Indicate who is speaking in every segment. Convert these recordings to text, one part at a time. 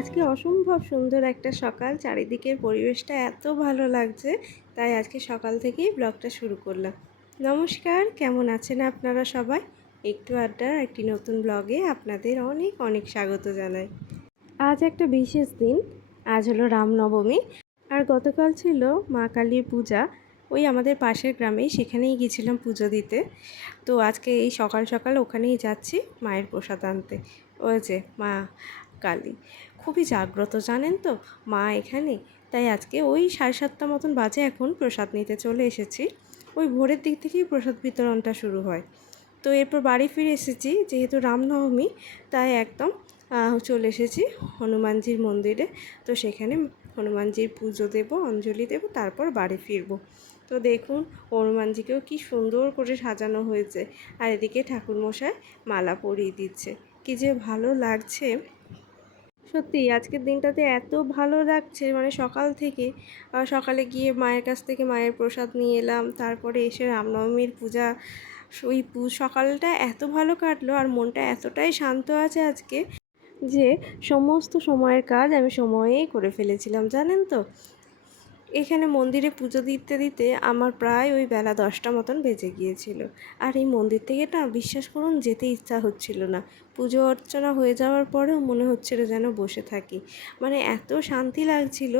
Speaker 1: আজকে অসম্ভব সুন্দর একটা সকাল। চারিদিকের পরিবেশটা এত ভালো লাগছে, তাই আজকে সকাল থেকেই ব্লগটা শুরু করলাম। নমস্কার, কেমন আছেন আপনারা সবাই? একটু আড্ডার একটি নতুন ব্লগে আপনাদের অনেক অনেক স্বাগত জানাই। আজ একটা বিশেষ দিন, আজ হলো রামনবমী। আর গতকাল ছিল মা কালীর পূজা, ওই আমাদের পাশের গ্রামেই সেখানেই গেছিলাম পুজো দিতে। তো আজকে এই সকাল সকাল ওখানেই যাচ্ছি মায়ের প্রসাদ আনতে। ওই যে মা কালী। খুবই জাগ্রত, জানেন তো? মা এখানে। তাই আজকে ওই সাড়ে সাতটা মতন বাজে এখন প্রসাদ নিতে চলে এসেছি। ওই ভোরের দিক থেকেই প্রসাদ বিতরণটা শুরু হয়। তো এরপর বাড়ি ফিরে এসেছি, যেহেতু রামনবমী, তাই একদম চলে এসেছি হনুমানজির মন্দিরে। তো সেখানে হনুমানজির পুজো দেবো, অঞ্জলি দেবো, তারপর বাড়ি ফিরবো। তো দেখুন, হনুমানজিকেও কি সুন্দর করে সাজানো হয়েছে। আর এদিকে ঠাকুরমশাই মালা পরিয়ে দিচ্ছে। কি যে ভালো লাগছে। সত্যি, আজকের দিনটাতে এত ভালো লাগছে। মানে সকাল থেকে সকালে গিয়ে মায়ের কাছ থেকে মায়ের প্রসাদ নিয়ে এলাম, তারপরে এসে রামনবমীর পূজা, ওই পু- সকালটা এত ভালো কাটলো আর মনটা এতটাই শান্ত আছে আজকে যে সমস্ত সময়ের কাজ আমি সময়েই করে ফেলেছিলাম, জানেন তো? এখানে মন্দিরে পুজো দিতে দিতে আমার প্রায় ওই বেলা দশটা মতন বেজে গিয়েছিল। আর এই মন্দির থেকে না বিশ্বাস করুন যেতে ইচ্ছা হচ্ছিল না। পুজো অর্চনা হয়ে যাওয়ার পরেও মনে হচ্ছিল যেন বসে থাকি। মানে এত শান্তি লাগছিল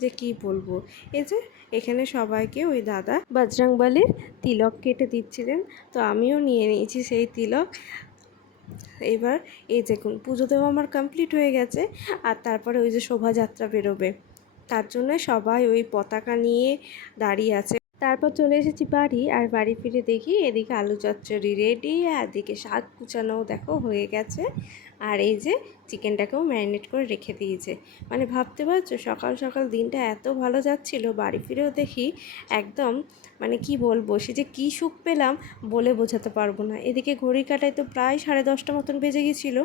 Speaker 1: যে কি বলব। এই যে এখানে সবাইকে ওই দাদা বজরংবলির তিলক কেটে দিচ্ছিলেন। তো আমিও নিয়ে নিয়েছি সেই তিলক। এবার এই দেখুন পুজো দেওয়া আমার কমপ্লিট হয়ে গেছে। আর তারপরে ওই যে শোভাযাত্রা বেরোবে। তার জন্য সবাই ওই পতাকা নিয়ে দাঁড়িয়ে আছে। তারপর চলে এসেছি বাড়ি আর বাড়ি ফিরে দেখি এদিকে আলু চচ্চড়ি রেডি আর এদিকে শাক কুচানোও দেখো হয়ে গেছে। আর এই যে চিকেনটাকেও ম্যারিনেট করে রেখে দিয়েছে। মানে ভাবতে পারছ, সকাল সকাল দিনটা এত ভালো যাচ্ছিল, বাড়ি ফিরেও দেখি একদম মানে কি বলব, সে যে কী সুখ পেলাম বলে বোঝাতে পারব না। এদিকে ঘড়ি কাটায় তো প্রায় সাড়ে দশটা মতন বেজে গেছিল।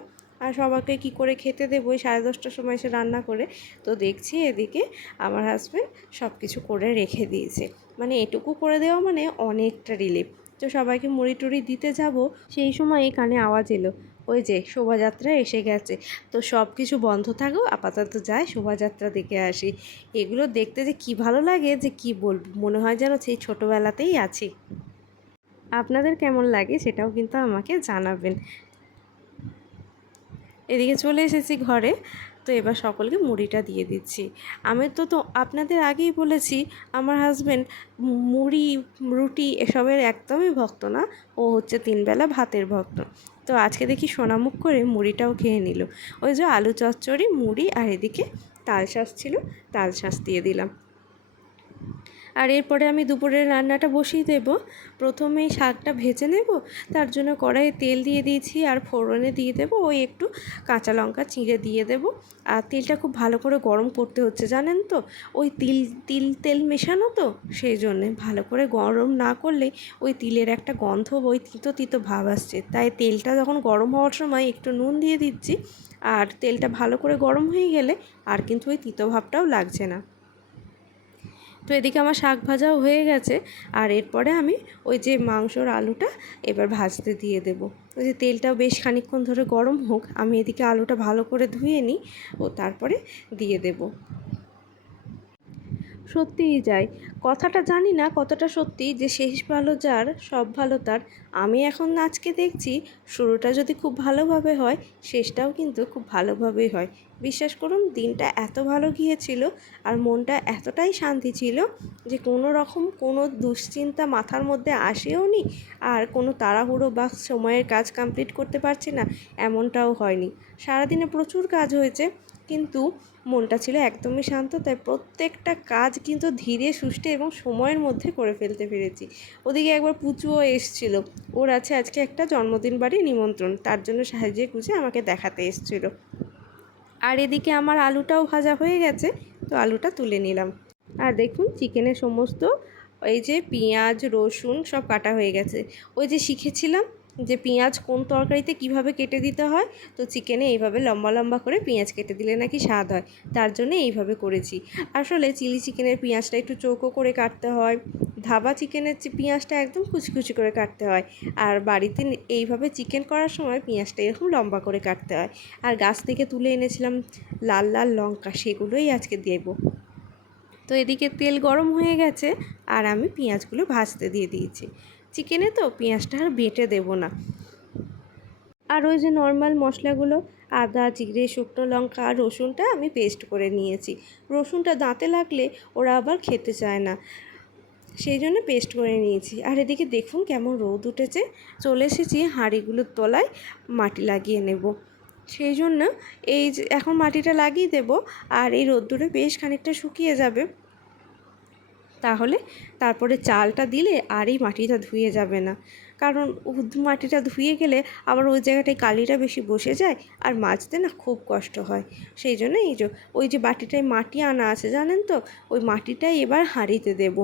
Speaker 1: আর সবাইকে কি করে খেতে দেবো? ওই সাড়ে দশটার সময় এসে রান্না করে। তো দেখছি এদিকে আমার হাজব্যান্ড সব কিছু করে রেখে দিয়েছে। মানে এটুকু করে দেওয়া মানে অনেকটা রিলিফ তো সবাইকে মুড়ি টুড়ি দিতে যাব। সেই সময় কানে আওয়াজ এলো। ওই যে শোভাযাত্রা এসে গেছে। তো সব কিছু বন্ধ থাকো, আপাতত যাই, শোভাযাত্রা দেখে আসি। এগুলো দেখতে যে কি ভালো লাগে, যে কি বলব? মনে হয় যেন সেই ছোটোবেলাতেই আছি। আপনাদের কেমন লাগে সেটাও কিন্তু আমাকে জানাবেন। এদিকে চলে এসেছি ঘরে। তো এবার সকলকে মুড়িটা দিয়ে দিচ্ছি। আমি তো তো আপনাদের আগেই বলেছি, আমার হাজব্যান্ড মুড়ি, রুটি এসবের একদমই ভক্ত না। ও হচ্ছে তিনবেলা ভাতের ভক্ত। তো আজকে দেখি সোনামুখ করে মুড়িটাও খেয়ে নিল। ওই যে আলু চচ্চড়ি, মুড়ি আর এদিকে তাল শাঁস ছিল তাল শাঁস দিয়ে দিলাম। আর এরপরে আমি দুপুরের রান্নাটা বসিয়ে দেব। প্রথমেই শাকটা ভেজে নেব, তার জন্য কড়াইয়ে তেল দিয়ে দিয়েছি আর ফোড়নে দিয়ে দেবো, ওই একটু কাঁচা লঙ্কা চিঁড়ে দিয়ে দেব। আর তেলটা খুব ভালো করে গরম করতে হচ্ছে, জানেন তো? ওই তিল তিল তেল মেশানো তো, সেই জন্যে ভালো করে গরম না করলে ওই তিলের একটা গন্ধ, ওই তিতো তিতো ভাব আসছে। তাই তেলটা যখন গরম হওয়ার সময় একটু নুন দিয়ে দিচ্ছি, আর তেলটা ভালো করে গরম হয়ে গেলে আর কিন্তু ওই তিতো ভাবটাও লাগছে না। তো এদিকে আমার শাক ভাজাও হয়ে গেছে। আর এরপরে আমি ওই যে মাংসর আলুটা এবার ভাজতে দিয়ে দেবো। ওই যে তেলটাও বেশ খানিকক্ষণ ধরে গরম হোক, আমি এদিকে আলুটা ভালো করে ধুয়ে নিই ও তারপরে দিয়ে দেবো। সত্যিই যাই কথাটা জানি না কতটা সত্যি যে শেষ ভালো যার, সব ভালো তার। আমি এখন আজকে দেখছি শুরুটা যদি খুব ভালোভাবে হয়, শেষটাও কিন্তু খুব ভালোভাবেই হয়। বিশ্বাস করুন, দিনটা এত ভালো গিয়েছিল আর মনটা এতটাই শান্তি ছিল যে কোনো রকম কোনো দুশ্চিন্তা মাথার মধ্যে আসেও নি আর কোনো তাড়াহুড়ো বা সময়ের কাজ কমপ্লিট করতে পারছি না, এমনটাও হয়নি। সারাদিনে প্রচুর কাজ হয়েছে কিন্তু মনটা ছিল একদমই শান্ত, তাই প্রত্যেকটা কাজ কিন্তু ধীরে, সুষ্ঠে এবং সময়ের মধ্যে করে ফেলতে পেরেছি। ওদিকে একবার পুচুও এসছিল। ওর আছে আজকে একটা জন্মদিন বাড়ি নিমন্ত্রণ, তার জন্য সাহায্যে গুছে আমাকে দেখাতে এসছিল। আর এদিকে আমার আলুটাও ভাজা হয়ে গেছে, তো আলুটা তুলে নিলাম। আর দেখুন, চিকেনের সমস্ত এই যে পেঁয়াজ, রসুন সব কাটা হয়ে গেছে। ওই যে শিখেছিলাম যে পেঁয়াজ কোন তরকারিতে কীভাবে কেটে দিতে হয়? তো চিকেনে এইভাবে লম্বা লম্বা করে পেঁয়াজ কেটে দিলে নাকি স্বাদ হয়। তার জন্য এইভাবে করেছি। আসলে চিলি চিকেনের পেঁয়াজটা একটু চৌকো করে কাটতে হয়। ধাবা চিকেনের পেঁয়াজটা একদম কুচি কুচি করে কাটতে হয়। আর বাড়িতে এইভাবে চিকেন করার সময় পেঁয়াজটা এরকম লম্বা করে কাটতে হয়। আর গাছ থেকে তুলে এনেছিলাম লাল লাল লঙ্কা, সেগুলোই আজকে দেবো। তো এদিকে তেল গরম হয়ে গেছে। আর আমি পেঁয়াজগুলো ভাজতে দিয়ে দিয়েছি। চিকেনে তো পেঁয়াজটা আর বেটে দেবো না। আর ওই যে নর্মাল মশলাগুলো, আদা, জিরে, শুকনো লঙ্কা আর রসুনটা আমি পেস্ট করে নিয়েছি। রসুনটা দাঁতে লাগলে ওরা আবার খেতে চায় না। সেই জন্য পেস্ট করে নিয়েছি। আর এদিকে দেখুন কেমন রোদ উঠেছে। চলে এসেছি হাঁড়িগুলোর তলায়, মাটি লাগিয়ে নেব। সেই জন্য এই যে এখন মাটিটা লাগিয়ে দেব, আর এই রোদ্দুরে বেশ খানিকটা শুকিয়ে যাবে। তাহলে তারপরে চালটা দিলে আর এই মাটিটা ধুয়ে যাবে না। কারণ মাটিটা ধুয়ে গেলে আবার ওই জায়গাটায় কালিটা বেশি বসে যায় আর মাজতে না খুব কষ্ট হয়। সেই জন্য এই যে, ওই যে বাটিটায় মাটি আনা আছে জানেন তো, ওই মাটিটাই এবার হাঁড়িতে দেব।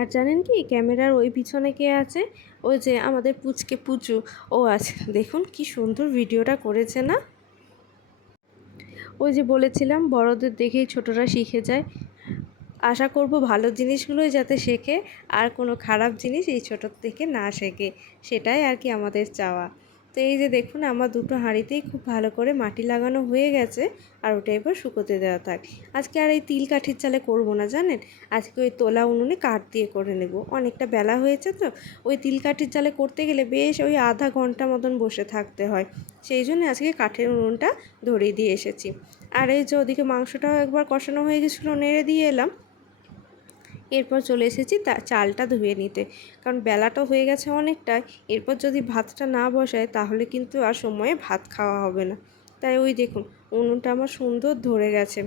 Speaker 1: আর জানেন কি, ক্যামেরার ওই পিছনে কে আছে? ওই যে আমাদের পুচকে পুচু, ও আছে। দেখুন কি সুন্দর ভিডিওটা করেছে না? ওই যে বলেছিলাম, বড়দের দেখেই ছোটরা শিখে যায়। আশা করব ভালো জিনিসগুলোই যাতে শেখে আর কোনো খারাপ জিনিস এই ছোটোর থেকে না শেখে, সেটাই আর কি আমাদের চাওয়া। তো এই যে দেখুন, আমার দুটো হাঁড়িতেই খুব ভালো করে মাটি লাগানো হয়ে গেছে আর ওটা এবার শুকোতে দেওয়া থাক। আজকে আর এই তিল কাঠির চালে করব না জানেন? আজকে ওই তোলা উনুনে কাঠ দিয়ে করে নেব। অনেকটা বেলা হয়েছে তো, ওই তিল কাঠির চালে করতে গেলে বেশ ওই আধা ঘণ্টা মতন বসে থাকতে হয়। সেই জন্য আজকে কাঠের উনুনটা ধরিয়ে দিয়ে এসেছি। আর এই যে ওদিকে মাংসটাও একবার কষানো হয়ে গেছিল, নেড়ে দিয়ে এলাম। এরপর চলে এসেছি তা চালটা ধুয়ে নিতে। কারণ বেলাটা হয়ে গেছে অনেকটাই, এরপর যদি ভাতটা না বসায় তাহলে কিন্তু আর সময়ে ভাত খাওয়া হবে না। তাই ওই দেখুন, উনুনটা আমার সুন্দর ধরে গেছে।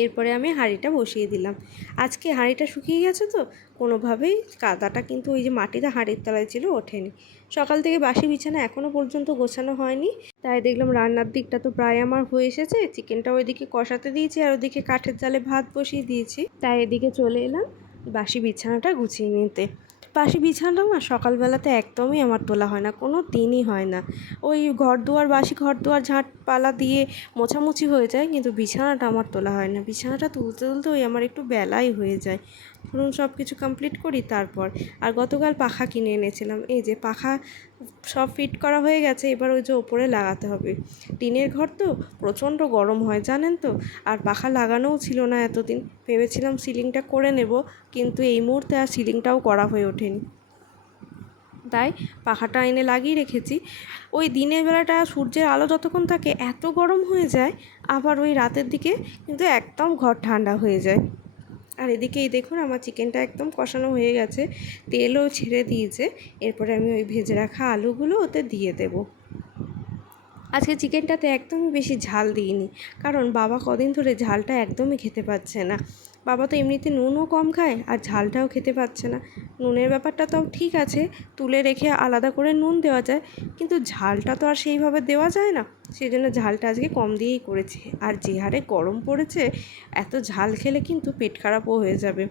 Speaker 1: এরপরে আমি হাঁড়িটা বসিয়ে দিলাম। আজকে হাঁড়িটা শুকিয়ে গেছে তো, কোনোভাবেই কাদাটা কিন্তু ওই যে মাটিটা হাঁড়ির তলায় ছিল ওঠেনি। সকাল থেকে বাসি বিছানা এখনও পর্যন্ত গোছানো হয়নি। তাই দেখলাম রান্নার দিকটা তো প্রায় আমার হয়ে এসেছে। চিকেনটা ওইদিকে কষাতে দিয়েছি আর ওদিকে কাঠের জালে ভাত বসিয়ে দিয়েছি। তাই এদিকে চলে এলাম বাসি বিছানাটা গুছিয়ে নিতে। বাসি বিছানো না, সকালবেলাতে একদমই আমার তোলা হয় না, কোনো দিনই হয় না। ওই ঘর দুয়ার বাসি ঘর দুয়ার ঝাঁটপালা দিয়ে মোছামুছি হয়ে যায়, কিন্তু বিছানাটা আমার তোলা হয় না। বিছানাটা তুলতে তুলতে ওই আমার একটু বেলাই হয়ে যায়। ধরুন সব কিছু কমপ্লিট করি তারপর। আর গতকাল পাখা কিনে এনেছিলাম। এই যে পাখা সব ফিট করা হয়ে গেছে, এবার ওই যে ওপরে লাগাতে হবে। টিনের ঘর তো প্রচণ্ড গরম হয়, জানেন তো? আর পাখা লাগানোও ছিল না এতদিন। ভেবেছিলাম সিলিংটা করে নেব, কিন্তু এই মুহূর্তে আর সিলিংটাও করা হয়ে ওঠেনি। তাই পাখাটা এনে লাগিয়ে রেখেছি। ওই দিনের বেলাটা সূর্যের আলো যতক্ষণ থাকে এত গরম হয়ে যায়, আবার ওই রাতের দিকে কিন্তু একদম ঘর ঠান্ডা হয়ে যায়। আর এদিকে এই দেখুন আমার চিকেনটা একদম কষানো হয়ে গেছে। তেলও ছেড়ে দিয়েছে। এরপরে আমি ওই ভেজে রাখা আলুগুলো ওতে দিয়ে দেবো। আজকে চিকেনটাতে একদমই বেশি ঝাল দিইনি। কারণ বাবা কদিন ধরে ঝালটা একদমই খেতে পাচ্ছে না। বাবা তো এমনিতে নুনও কম খায় আর ঝালটাও খেতে পাচ্ছে না। নুনের ব্যাপারটা তো ঠিক আছে, তুলে রেখে আলাদা করে নুন দেওয়া যায়, কিন্তু ঝালটা তো আর সেইভাবে দেওয়া যায় না। সেই জন্য ঝালটা আজকে কম দিয়েই করেছে। আর যে হারে গরম পড়েছে, এত ঝাল খেলে কিন্তু পেট খারাপও হয়ে যাবে।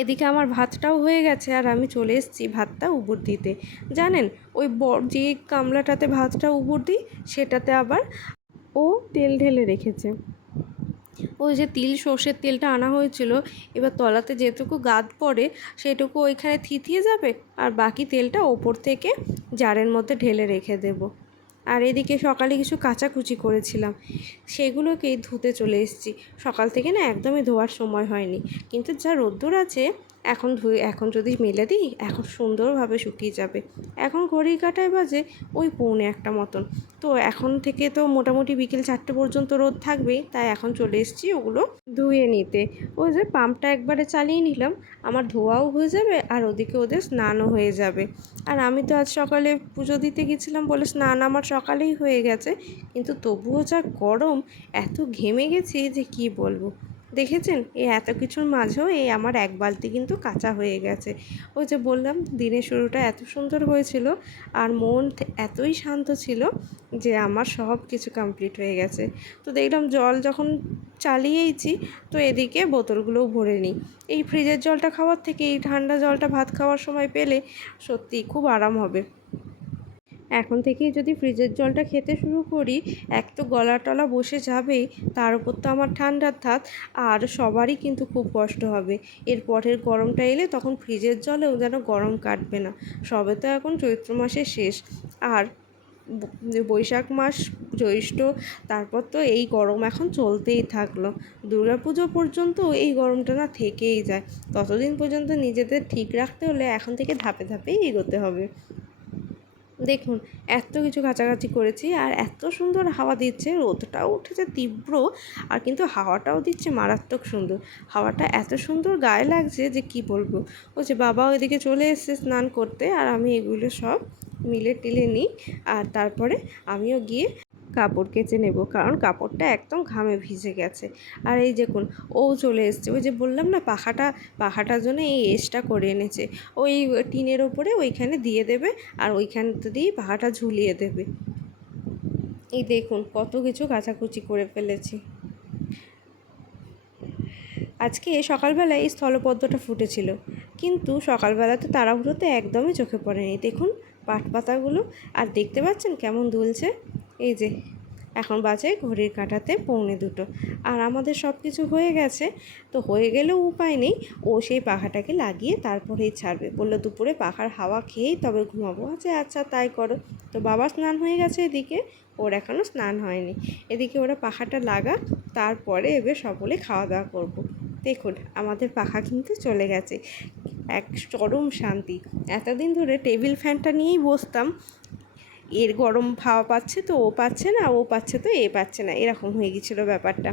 Speaker 1: এদিকে আমার ভাতটাও হয়ে গেছে আর আমি চলে এসেছি ভাতটা উবুর দিতে। জানেন, ওই যে গামলাটাতে ভাতটা উবুর দিই, সেটাতে আবার ও তেল ঢেলে রেখেছে। ওই যে তিল, সর্ষের তেলটা আনা হয়েছিল, এবার তলাতে যেটুকু গাদ পড়ে সেটুকু ওইখানে থিতিয়ে যাবে, আর বাকি তেলটা ওপর থেকে জারের মধ্যে ঢেলে রেখে দেব। আর এদিকে সকালে কিছু কাচাকুচি করেছিলাম, সেগুলোকেই ধুতে চলে এসেছি। সকাল থেকে না একদমই ধোয়ার সময় হয়নি, কিন্তু যা রোদ্দুর আছে এখন ধুয়ে এখন যদি মেলে দিই, এখন সুন্দরভাবে শুকিয়ে যাবে। এখন ঘড়ি কাটায় বাজে ওই পৌনে একটা মতন। তো এখন থেকে তো মোটামুটি বিকেল চারটে পর্যন্ত রোদ থাকবেই তাই এখন চলে এসেছি ওগুলো ধুয়ে নিতে। ওই যে পাম্পটা একবারে চালিয়ে নিলাম, আমার ধোয়াও হয়ে যাবে আর ওদিকে ওদের স্নানও হয়ে যাবে। আর আমি তো আজ সকালে পুজো দিতে গেছিলাম বলে স্নান আমার সকালেই হয়ে গেছে, কিন্তু তবুও যা গরম, এত ঘেমে গেছি যে কি বলব। দেখেছেন? এই এত কিছুর মাঝেও এই আমার এক বালতি কিন্তু কাঁচা হয়ে গেছে। ওই যে বললাম, দিনের শুরুটা এত সুন্দর হয়েছিল আর মন এতই শান্ত ছিল যে আমার সব কিছু কমপ্লিট হয়ে গেছে। তো দেখলাম জল যখন চালিয়েইছি, তো এদিকে বোতলগুলোও ভরে নিই। এই ফ্রিজের জলটা খাওয়ার থেকে এই ঠান্ডা জলটা ভাত খাওয়ার সময় পেলে সত্যি খুব আরাম হবে। এখন থেকেই যদি ফ্রিজের জলটা খেতে শুরু করি, এক তো গলা টলা বসে যাবেই, তার উপর তো আমার ঠান্ডার থাক আর সবারই কিন্তু খুব কষ্ট হবে। এর পরের গরমটা এলে তখন ফ্রিজের জলেও যেন গরম কাটবে না। সবে তো এখন চৈত্র মাসের শেষ। আর বৈশাখ মাস জ্যৈষ্ঠ, তারপর তো এই গরম এখন চলতেই থাকল। পুজো পর্যন্ত এই গরমটা না থেকেই যায়। ততদিন পর্যন্ত নিজেদের ঠিক রাখতে হলে এখন থেকে ধাপে ধাপেই এগোতে হবে। দেখুন, এত কিছু কাছাকাছি করেছি আর এত সুন্দর হাওয়া দিচ্ছে, রোদটাও উঠেছে তীব্র আর কিন্তু হাওয়াটাও দিচ্ছে মারাত্মক সুন্দর। হাওয়াটা এত সুন্দর গায়ে লাগছে যে কি বলব? ও যে বাবা ওইদিকে চলে এসছে স্নান করতে আর আমি এগুলো সব মিলে টিলে নিই আর তারপরে আমিও গিয়ে কাপড় কেচে নেব, কারণ কাপড়টা একদম ঘামে ভিজে গেছে। আর এই দেখুন, ও চলে এসছে। ওই যে বললাম না, পাখাটা, পাখাটার জন্য এই এসটা করে এনেছে। ওই টিনের ওপরে ওইখানে দিয়ে দেবে আর ওইখানটা দিয়েই পাখাটা ঝুলিয়ে দেবে। এই দেখুন, কত কিছু কাচাকুচি করে ফেলেছি। আজকে সকালবেলায় এই স্থলপদ্মটা ফুটেছিল, কিন্তু সকালবেলাতে তাড়াহুড়োতে একদমই চোখে পড়েনি। দেখুন, পাট পাতাগুলো, আর দেখতে পাচ্ছেন কেমন দুলছে? এই যে, এখন বাজে ঘড়ির কাঁটাতে পৌনে দুটো। আর আমাদের সব কিছু হয়ে গেছে, তো হয়ে গেলেও উপায় নেই। ও সেই পাখাটাকে লাগিয়ে তারপরেই ছাড়বে। বলল, দুপুরে পাখার হাওয়া খেয়েই তবে ঘুমাবো। আচ্ছা আচ্ছা তাই করো। তো বাবা স্নান হয়ে গেছে এদিকে, ওর এখনও স্নান হয়নি। এদিকে ওরা পাখাটা লাগা, তারপরে এবার সকলে খাওয়া দাওয়া করব। দেখুন, আমাদের পাখা কিন্তু চলে গেছে। এক চরম শান্তি। এতদিন ধরে টেবিল ফ্যানটা নিয়েই বসতাম এর গরম হাওয়া পাচ্ছে তো, ও পাচ্ছে না, ও পাচ্ছে তো, এ পাচ্ছে না, এরকম হয়ে গেছিল ব্যাপারটা।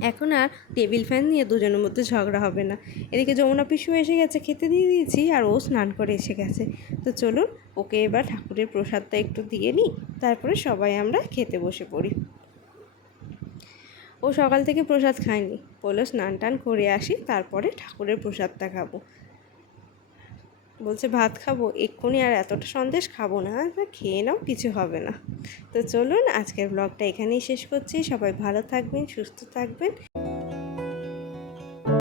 Speaker 1: এখন আর টেবিল ফ্যান নিয়ে দুজনের মধ্যে ঝগড়া হবে না। এদিকে যমুনা পিসু এসে গেছে, খেতে দিয়ে দিয়েছি, আর ও স্নান করে এসে গেছে। তো চলুন, ওকে এবার ঠাকুরের প্রসাদটা একটু দিয়ে নিই, তারপরে সবাই আমরা খেতে বসে পড়ি। ও সকাল থেকে প্রসাদ খায়নি বলল স্নান টান করে আসি, তারপরে ঠাকুরের প্রসাদটা খাব। বলছে, ভাত খাব? এক্ষুনি আর এতটা সন্দেশ খাব না। খেয়ে নাও, কিছু হবে না। তো চলুন, আজকের ব্লগটা এখানেই শেষ করছি। সবাই ভালো থাকবেন, সুস্থ থাকবেন।